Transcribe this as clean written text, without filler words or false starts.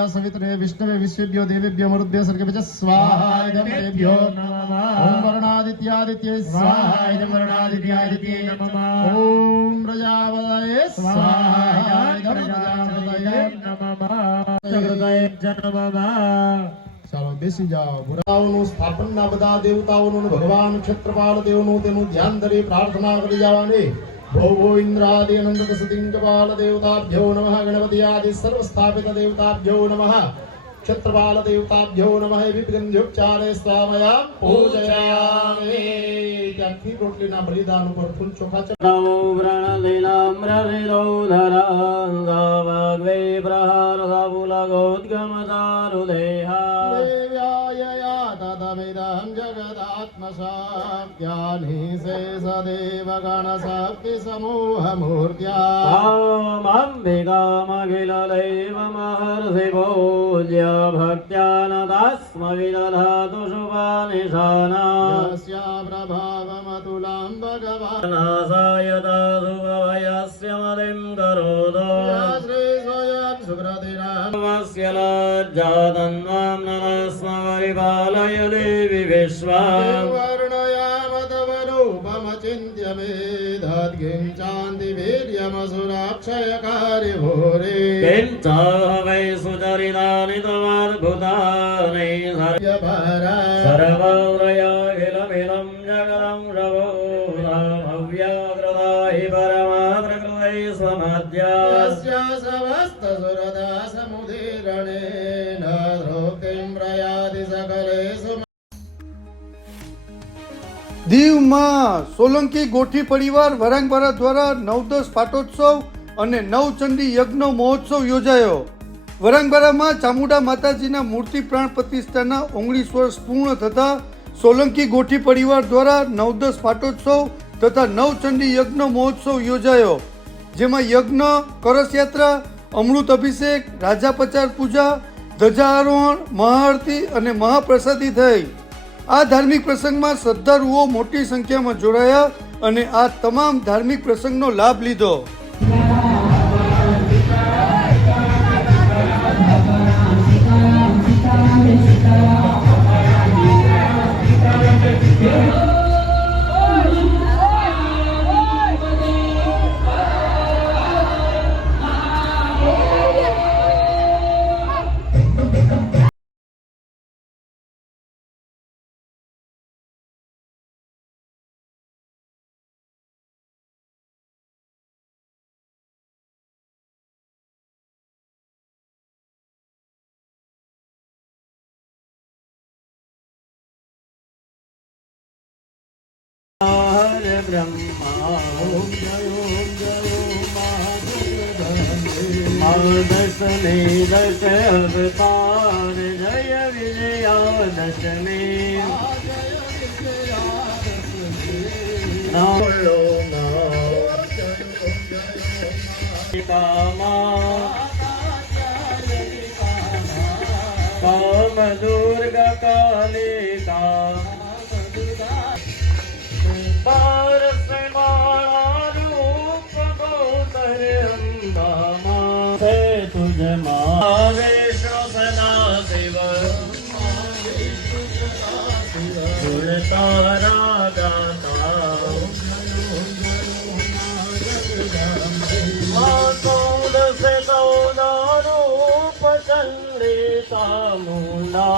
या सवित्रे विष्णवे विश्वेभ्यो देवेभ्यो मरुद्भ्यो सर्गेभ्यो स्वाहा इदमेभ्यो नमः ओम वर्णादित्यादित्ये स्वाहा इदं वर्णादित्यादित्ये नमः ओम प्रजापतये स्वाहा इदं प्रजापतये नमः जगदये नमः। ચાલો બેસી જાઓ। પુરાઓનું સ્થાપનના બધા દેવતાઓનું ભગવાન ક્ષેત્રપાલ દેવનું તેનું ધ્યાન ધરી પ્રાર્થના કરી જવાની। ભોગો ઇન્દ્રાદિ અનંત સતિંકપાલ દેવતાભ્યો નમઃ ગણપતિ આદિ સર્વ સ્થાપિત દેવતાભ્યો નમઃ ક્ષેત્રપાલ દેવતાભ્યો નમઃ વિભગંધ્યોપચારે સ્વામયા પૂજયામિ। ત્યાંથી રોટલીના બલિદાન ઉપર ફૂલ ચોખા ચડાવો। વ્રણલીલામ્રલિલો ધરાંગવાગ્વે પ્રહારદાબુલગોદ્ગમદારુદેહા દેવ્યાય તદમિદં જગદાત્મસાખ્યાનિ શેષદેવ ગણશક્તિ સમૂહ મૂર્ત્યા અંબિકામખિલ દૈવ મહર્ષિ પૂજ્ય ભક્ત્યાનદાસ્મવિદધાતુ શુભાનિશાના યસ્યા પ્રભાવમતુલાં ભગવાનાસાયતા સુભવયસ્ય મદિં કરોતો શ્રી સ્વયં સુપ્રતિરામ વસ્ય લજ્જાતન્વાં નમસ્મ પરિપાલય દેવી વિશ્વાં વર્ણયામ તવ રૂપમચિન્ત્ય મેધદ્ગિં ચાન્તિ વીર્યમસુરાક્ષયકારી ભૂરે કિં વૈ સુચરિતાનિ તમદ્ભુતાનિ સર્વૌરયાખિલમિદં જગદં શવોવ્યાગ્રદાહિ પરમા પ્રકૃતૈ સ્વમદ્યા યસ્યા સમસ્તસુરદા સમુદીરણેન ધૃતિં પ્રયાતિ સકલેષુ। દીવમાં સોલંકી ગોઠી પરિવાર વરાંગવાડા દ્વારા 9-10 પાટોત્સવ અને નવચંડી યજ્ઞ મહોત્સવ યોજાયો। વરાંગવાડામાં ચામુંડા માતાજીના મૂર્તિ પ્રાણ પ્રતિષ્ઠાના 19 વર્ષ પૂર્ણ થતા સોલંકી ગોઠી પરિવાર દ્વારા 9-10 પાટોત્સવ તથા નવચંડી યજ્ઞ મહોત્સવ યોજાયો, જેમાં યજ્ઞ, કળશયાત્રા, અમૃત અભિષેક, રાજા પચાર પૂજા, ધ્વજારોહણ, મહાઆરતી અને મહાપ્રસાદી થઈ। આ ધાર્મિક પ્રસંગમાં શ્રદ્ધાળુઓ મોટી સંખ્યામાં જોડાયા અને આ તમામ ધાર્મિક પ્રસંગનો લાભ લીધો। दशमी दश अवतार जय विजया दशमी काम दुर्गा कालिका विष्णु सदा शिव तारा गाता चौद से 14 रूप चंडी चामुंडा